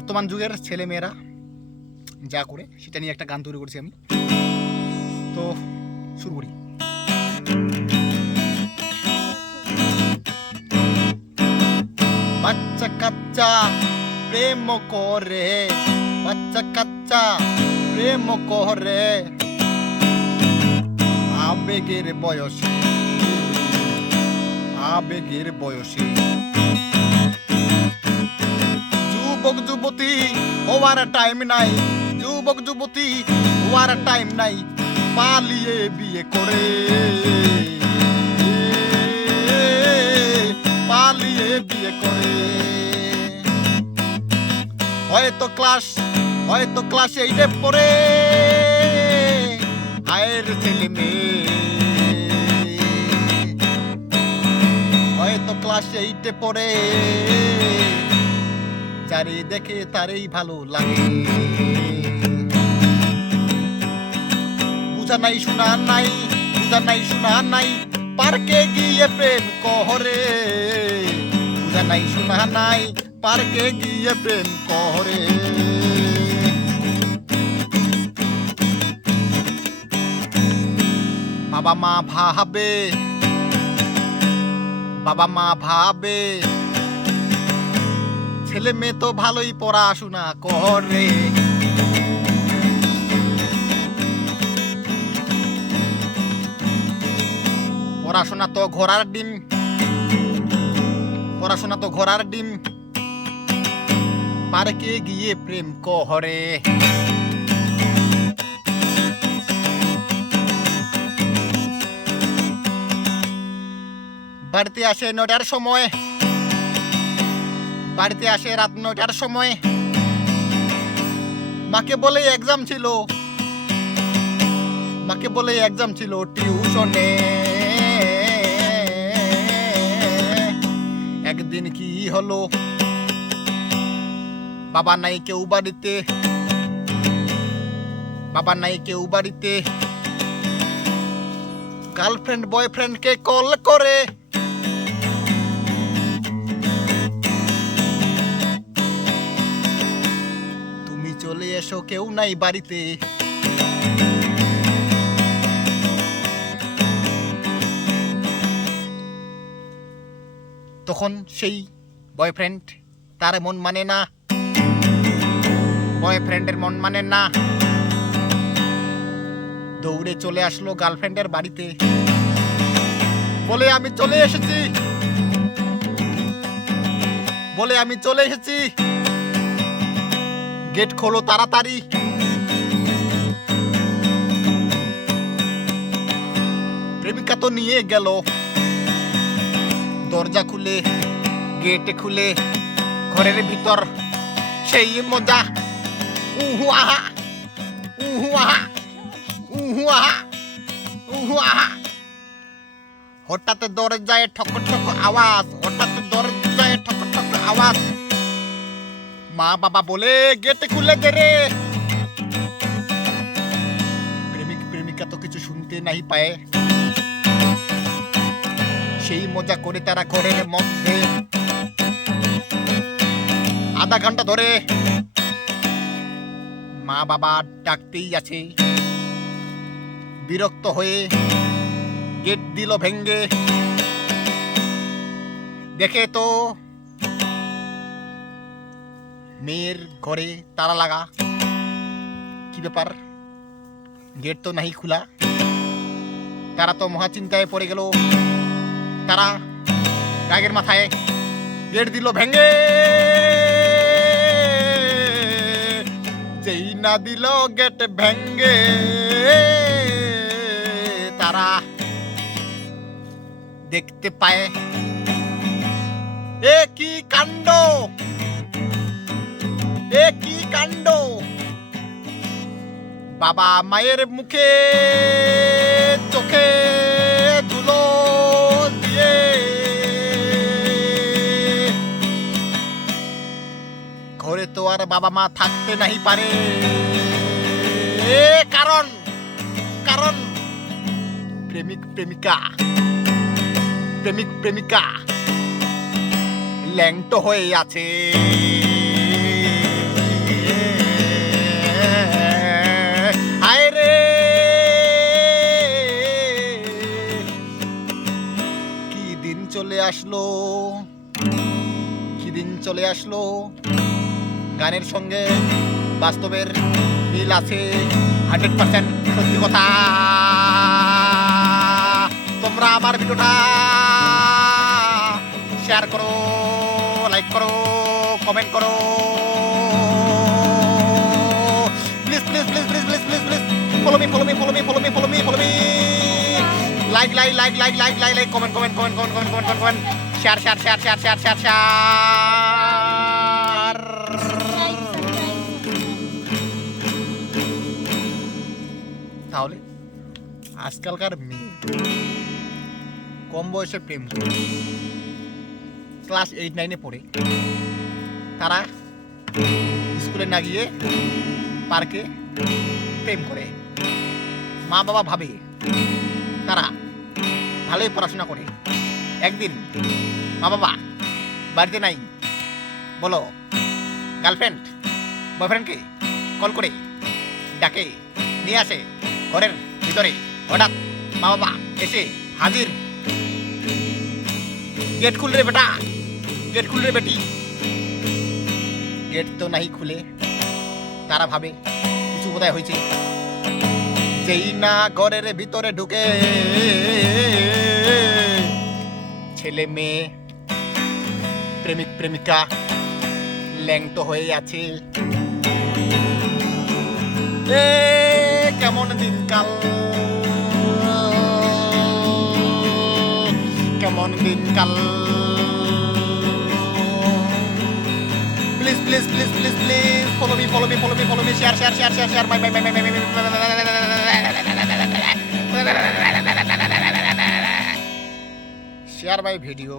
বর্তমান যুগের ছেলে মেয়েরা যা করে সেটা নিয়ে একটা গান তৈরি করেছি আমি। তো শুরু করি। বাচ্চা কাচ্চা প্রেম করে, বাচ্চা কাচ্চা প্রেম করে, আবেগের বয়সে, আবেগের বয়সে। যুবক যুবতী হওয়ার টাইম নাই, যুবক যুবতী হওয়ার টাইম নাই, পালিয়ে বিয়ে করে, পালিয়ে বিয়ে করে। হয়তো ক্লাস 8-এ পড়ে হায়ের ছেলে মেয়ে, হয়তো ক্লাস 8-এ পড়ে, যারে দেখে তারই ভালো লাগে। বুঝা নাই শোনা নাই, বুঝা নাই শোনা নাই, পার্কে গিয়ে প্রেম করে। বুঝা নাই শোনা নাই, পার্কে গিয়ে প্রেম করে। বাবা মা ভাবে, বাবা মা ভাবে ছেলে মেয়ে তো ভালোই পড়াশোনা করে। পড়াশোনা তো ঘোড়ার ডিম, পড়াশোনা তো ঘোড়ার ডিম, পার্কে গিয়ে প্রেম করে। বাড়িতে আসে 9টার সময়, বাড়িতে আসে রাত 9টার সময়, মাকে বলে এক্সাম ছিল, মাকে বলে এক্সাম ছিল টিউশনে। একদিন কি হলো, বাবা নাই কেউ বাড়িতে, বাবা নাই কেউ বাড়িতে, গার্লফ্রেন্ড বয়ফ্রেন্ডকে কল করে, তুমি চলে এসো কেউ নাই বাড়িতে। তখন সেই বয়ফ্রেন্ড তার মন মানে না, বয়ফ্রেন্ডের মন মানে না, দৌড়ে চলে আসলো গার্লফ্রেন্ডের বাড়িতে, বলে আমি চলে এসেছি, বলে আমি চলে এসেছি, গেট খোলো তাড়াতাড়ি। প্রেমিকা তো নিয়ে গেল, দরজা খুলে গেট খুলে ঘরের ভিতর সেই মজা, উহু আহা, উহু আহা, উহু আহা, উহু আহা। হঠাৎ দরজায় ঠক ঠক আওয়াজ, হঠাৎ দরজায় ঠক ঠক আওয়াজ, মা বাবা বলে গেট খুলে দে রে। প্রেমিক প্রেমিকা তো কিছু শুনতে নাই পায়, সেই মজা করে তারা ঘরের মধ্যে আধা ঘন্টা ধরে। মা বাবা ডাকতেই আছে, বিরক্ত হয়ে গেট দিল ভেঙ্গে। দেখে তো মেয়ের ঘরে তালা লাগা, কি ব্যাপার, গেট তো নাই খোলা। তারা তো মহা চিন্তায় পড়ে গেল, তারা রাগের মাথায় গেট দিল ভেঙ্গে। যেই না দিল গেট ভেঙ্গে, তারা দেখতে পায় এ কি কাণ্ড, এ কি কাণ্ড। বাবা মায়ের মুখে চোখে ধুলো দিয়ে ঘরে তো আর বাবা মা থাকতে নাই পারে, কারণ কারণ প্রেমিক প্রেমিকা, প্রেমিক প্রেমিকা ল্যাংটো হয়ে আছে। আসলো, কি দিন চলে আসলো। গানের সঙ্গে বাস্তবের মিল আছে 100% সত্যি কথা। তোমরা আমার ভিডিওটা শেয়ার করো, লাইক করো, কমেন্ট করো, please please please please please please please follow me follow me follow me follow me follow me follow me like like like like like like like comment comment comment comment comment comment comment share share share share share share share. তাহলে আজকালকার মেয়ে কম বয়সে প্রেম করে, class 8-9 পড়ে, তারা স্কুলে না গিয়ে পার্কে প্রেম করে। মা বাবা ভাবে তারা ভালোই পড়াশোনা করে। একদিন মা বাবা বাড়িতে নাই, বলো গার্লফ্রেন্ড বয়ফ্রেন্ডকে কল করে ডাকে নিয়ে আসে ঘরের ভিতরে। হঠাৎ মা বাবা এসে হাজির, গেট খুল রে বেটা, গেট খুল রে বেটি। গেট তো নাই খুলে, তারা ভাবে কিছু বোধহয় হয়েছে। যেই না ঘরের ভিতরে ঢুকে, ছেলে মেয়ে প্রেমিক প্রেমিকা ল্যাংটো হয়ে আছে। কেমন দিনকাল, কেমন দিনকাল। Please please please please please follow me follow me follow me follow me share share share share share my my my my my share my video.